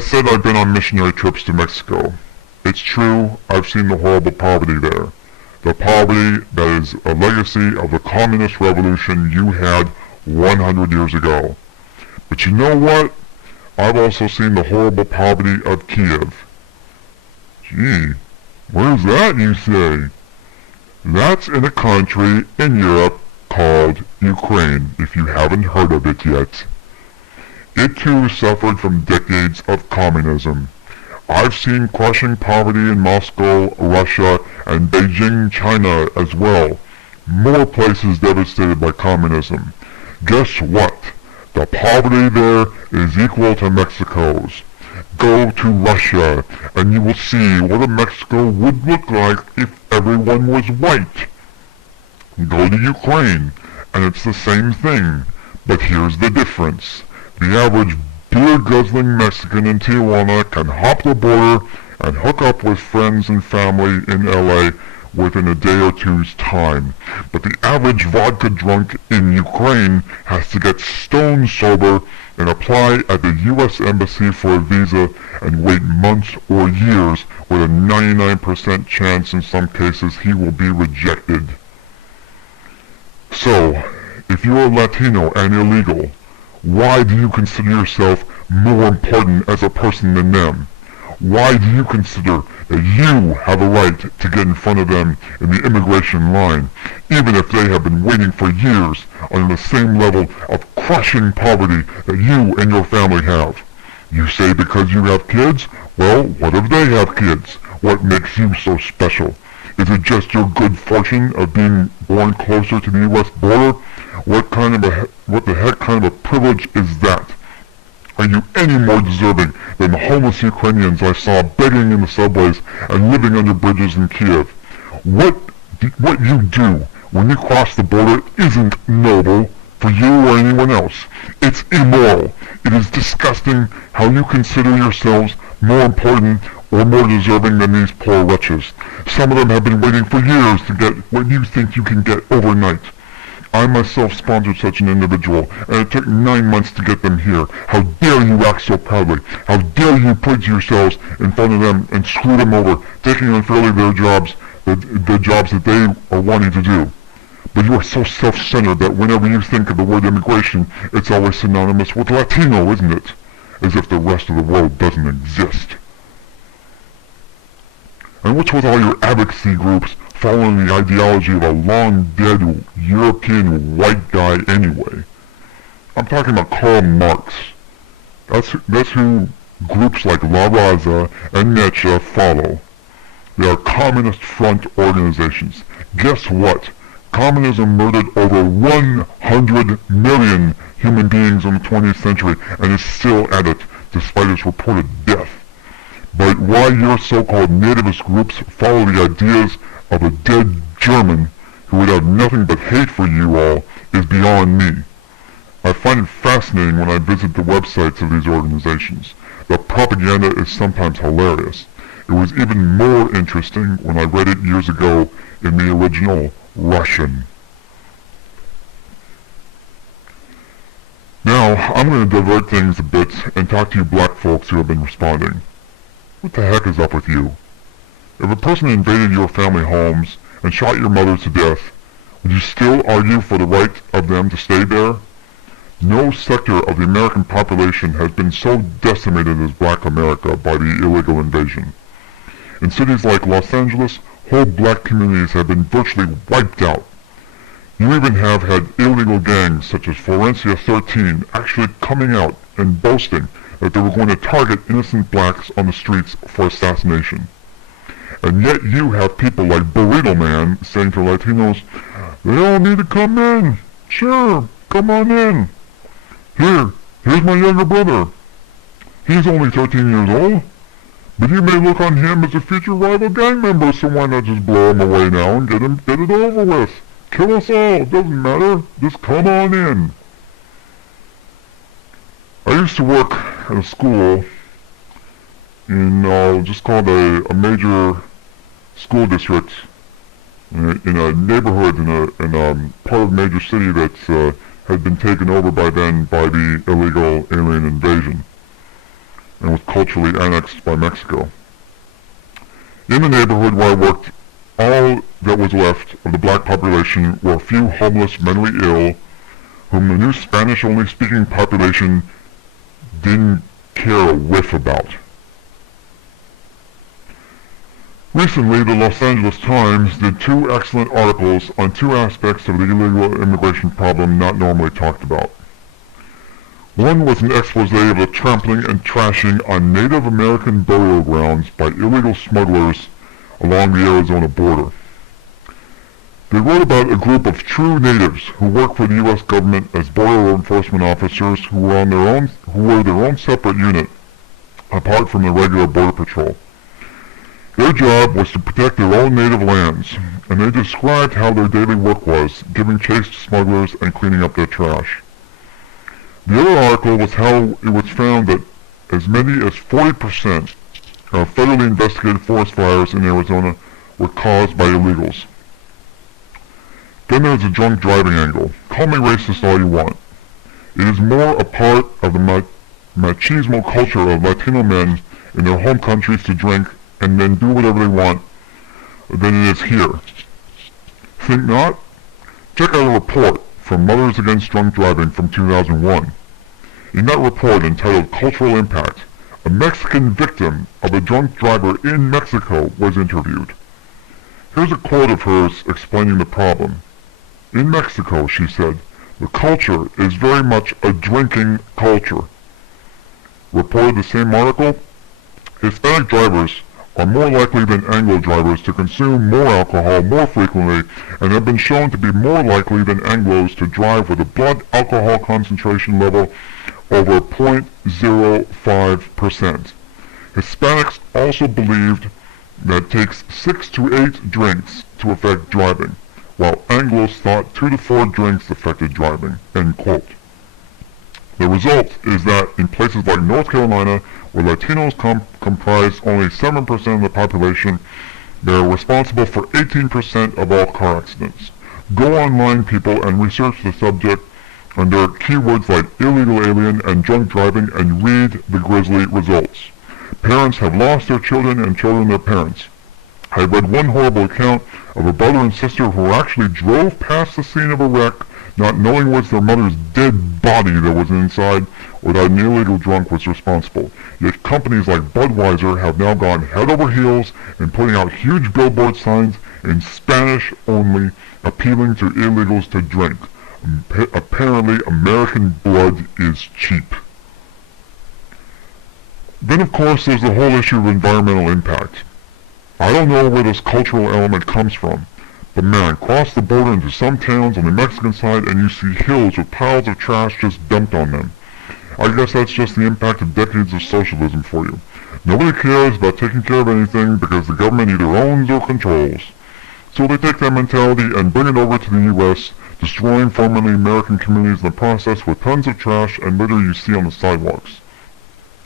said I've been on missionary trips to Mexico. It's true, I've seen the horrible poverty there. The poverty that is a legacy of the communist revolution you had 100 years ago. But you know what? I've also seen the horrible poverty of Kiev. Gee, where's that, you say? That's in a country in Europe called Ukraine, if you haven't heard of it yet. It too suffered from decades of communism. I've seen crushing poverty in Moscow, Russia, and Beijing, China as well. More places devastated by communism. Guess what? The poverty there is equal to Mexico's. Go to Russia, and you will see what a Mexico would look like if everyone was white. Go to Ukraine, and it's the same thing. But here's the difference. The average beer-guzzling Mexican in Tijuana can hop the border and hook up with friends and family in LA within a day or two's time. But the average vodka drunk in Ukraine has to get stone sober and apply at the U.S. Embassy for a visa and wait months or years with a 99% chance in some cases he will be rejected. So, if you're Latino and illegal, why do you consider yourself more important as a person than them? Why do you consider that you have a right to get in front of them in the immigration line, even if they have been waiting for years on the same level of crushing poverty that you and your family have? You say because you have kids? Well, what if they have kids? What makes you so special? Is it just your good fortune of being born closer to the U.S. border? What the heck kind of a privilege is that? Are you any more deserving than the homeless Ukrainians I saw begging in the subways and living under bridges in Kiev? What you do when you cross the border isn't noble for you or anyone else. It's immoral. It is disgusting how you consider yourselves more important or more deserving than these poor wretches. Some of them have been waiting for years to get what you think you can get overnight. I myself sponsored such an individual, and it took 9 months to get them here. How dare you act so proudly? How dare you put yourselves in front of them and screw them over, taking unfairly their jobs, the jobs that they are wanting to do? But you are so self-centered that whenever you think of the word immigration, it's always synonymous with Latino, isn't it? As if the rest of the world doesn't exist. And what's with all your advocacy groups following the ideology of a long-dead European white guy anyway? I'm talking about Karl Marx. That's who groups like La Raza and Nietzsche follow. They are communist front organizations. Guess what? Communism murdered over 100 million human beings in the 20th century and is still at it despite its reported death. But why your so-called nativist groups follow the ideas of a dead German who would have nothing but hate for you all is beyond me. I find it fascinating when I visit the websites of these organizations. The propaganda is sometimes hilarious. It was even more interesting when I read it years ago in the original Russian. Now, I'm going to divert things a bit and talk to you black folks who have been responding. What the heck is up with you? If a person invaded your family homes and shot your mother to death, would you still argue for the right of them to stay there? No sector of the American population has been so decimated as black America by the illegal invasion. In cities like Los Angeles, whole black communities have been virtually wiped out. You even have had illegal gangs such as Florencia 13 actually coming out and boasting that they were going to target innocent blacks on the streets for assassination. And yet you have people like Burrito Man saying to Latinos, they all need to come in. Sure, come on in. Here's my younger brother. He's only 13 years old. But you may look on him as a future rival gang member, so why not just blow him away now and get it over with? Kill us all, doesn't matter. Just come on in. I used to work at a school in just called a major school district in a neighborhood in a part of a major city that had been taken over by then by the illegal alien invasion and was virtually annexed by Mexico. In the neighborhood where I worked, all that was left of the black population were a few homeless, mentally ill, whom the new Spanish-only speaking population didn't care a whiff about. Recently, the Los Angeles Times did two excellent articles on two aspects of the illegal immigration problem not normally talked about. One was an expose of the trampling and trashing on Native American burial grounds by illegal smugglers along the Arizona border. They wrote about a group of true natives who work for the U.S. government as border enforcement officers who were their own separate unit, apart from the regular border patrol. Their job was to protect their own native lands, and they described how their daily work was, giving chase to smugglers and cleaning up their trash. The other article was how it was found that as many as 40% of federally investigated forest fires in Arizona were caused by illegals. Then there's the drunk driving angle. Call me racist all you want. It is more a part of the machismo culture of Latino men in their home countries to drink and then do whatever they want than it is here. Think not? Check out a report from Mothers Against Drunk Driving from 2001. In that report entitled Cultural Impact, a Mexican victim of a drunk driver in Mexico was interviewed. Here's a quote of hers explaining the problem. In Mexico, she said, the culture is very much a drinking culture. Reported the same article, Hispanic drivers are more likely than Anglo drivers to consume more alcohol more frequently and have been shown to be more likely than Anglos to drive with a blood alcohol concentration level over 0.05%. Hispanics also believed that it takes 6 to 8 drinks to affect driving, while Anglos thought 2 to 4 drinks affected driving, end quote. The result is that in places like North Carolina, where Latinos comprise only 7% of the population, they are responsible for 18% of all car accidents. Go online, people, and research the subject under keywords like illegal alien and drunk driving and read the grisly results. Parents have lost their children and children their parents. I read one horrible account of a brother and sister who actually drove past the scene of a wreck not knowing was their mother's dead body that was inside or that an illegal drunk was responsible. Yet companies like Budweiser have now gone head over heels in putting out huge billboard signs in Spanish only appealing to illegals to drink. Apparently, American blood is cheap. Then, of course, there's the whole issue of environmental impact. I don't know where this cultural element comes from, but man, cross the border into some towns on the Mexican side and you see hills with piles of trash just dumped on them. I guess that's just the impact of decades of socialism for you. Nobody cares about taking care of anything because the government either owns or controls. So they take that mentality and bring it over to the U.S., destroying formerly American communities in the process with tons of trash and litter you see on the sidewalks.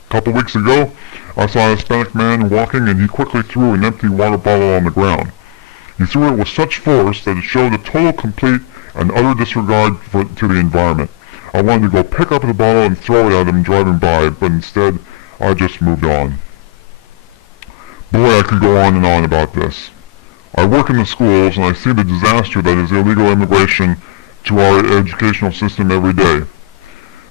A couple weeks ago, I saw a Hispanic man walking and he quickly threw an empty water bottle on the ground. He threw it with such force that it showed a total, complete, and utter disregard to the environment. I wanted to go pick up the bottle and throw it at him driving by, but instead, I just moved on. Boy, I could go on and on about this. I work in the schools and I see the disaster that is illegal immigration to our educational system every day.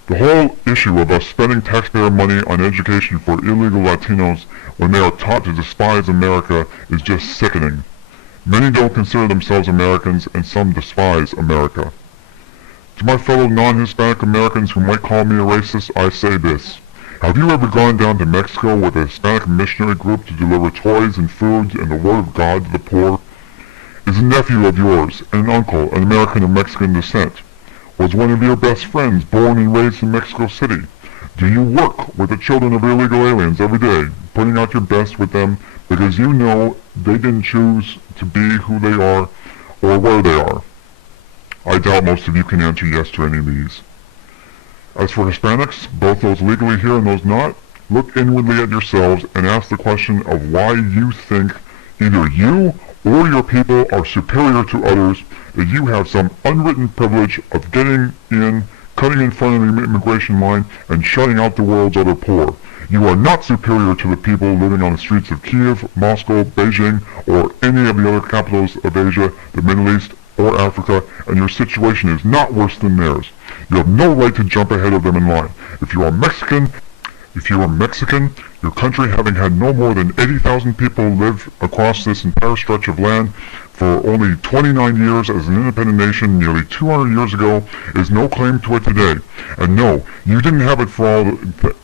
The whole issue of us spending taxpayer money on education for illegal Latinos when they are taught to despise America is just sickening. Many don't consider themselves Americans and some despise America. To my fellow non-Hispanic Americans who might call me a racist, I say this. Have you ever gone down to Mexico with a Hispanic missionary group to deliver toys and food and the word of God to the poor? Is a nephew of yours, and an uncle, an American of Mexican descent? Was one of your best friends born and raised in Mexico City? Do you work with the children of illegal aliens every day, putting out your best with them because you know they didn't choose to be who they are or where they are? I doubt most of you can answer yes to any of these. As for Hispanics, both those legally here and those not, look inwardly at yourselves and ask the question of why you think either you or your people are superior to others, that you have some unwritten privilege of getting in, cutting in front of the immigration line, and shutting out the world's other poor. You are not superior to the people living on the streets of Kiev, Moscow, Beijing, or any of the other capitals of Asia, the Middle East, or Africa, and your situation is not worse than theirs. You have no right to jump ahead of them in line. If you are Mexican, your country having had no more than 80,000 people live across this entire stretch of land for only 29 years as an independent nation nearly 200 years ago, is no claim to it today. And no, you didn't have it for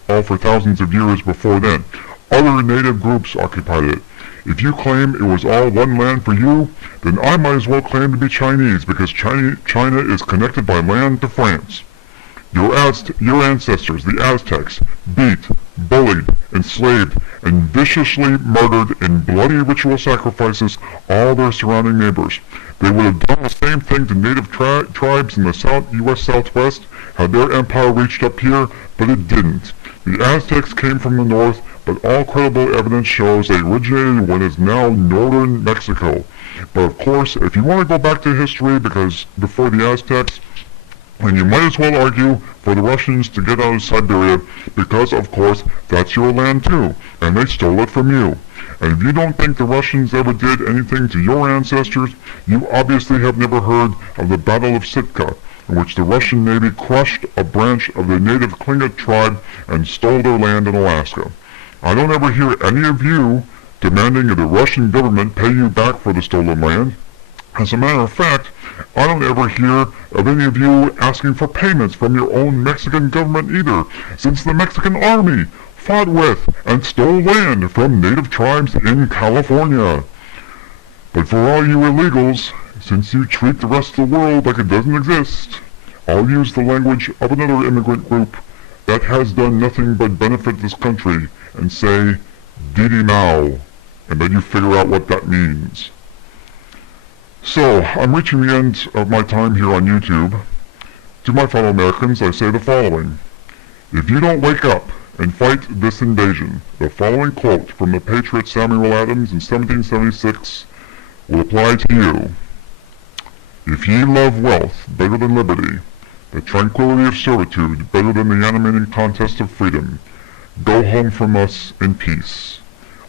all for thousands of years before then. Other native groups occupied it. If you claim it was all one land for you, then I might as well claim to be Chinese, because China is connected by land to France. Your ancestors, the Aztecs, beat, bullied, enslaved, and viciously murdered in bloody ritual sacrifices all their surrounding neighbors. They would have done the same thing to native tribes in the U.S. Southwest had their empire reached up here, but it didn't. The Aztecs came from the north, but all credible evidence shows they originated in what is now northern Mexico. But of course, if you want to go back to history because before the Aztecs, and you might as well argue for the Russians to get out of Siberia, because of course that's your land too, and they stole it from you. And if you don't think the Russians ever did anything to your ancestors, you obviously have never heard of the Battle of Sitka, in which the Russian Navy crushed a branch of the native Tlingit tribe and stole their land in Alaska. I don't ever hear any of you demanding that the Russian government pay you back for the stolen land. As a matter of fact, I don't ever hear of any of you asking for payments from your own Mexican government either, since the Mexican army fought with and stole land from native tribes in California. But for all you illegals, since you treat the rest of the world like it doesn't exist, I'll use the language of another immigrant group that has done nothing but benefit this country and say, Didi Mao, and then you figure out what that means. So, I'm reaching the end of my time here on YouTube. To my fellow Americans, I say the following. If you don't wake up and fight this invasion, the following quote from the patriot Samuel Adams in 1776 will apply to you. If ye love wealth better than liberty, the tranquility of servitude better than the animating contest of freedom, go home from us in peace.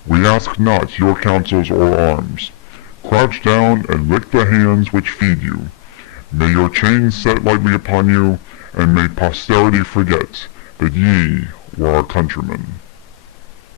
We ask not your counsels or arms. Crouch down and lick the hands which feed you. May your chains set lightly upon you, and may posterity forget that ye were our countrymen.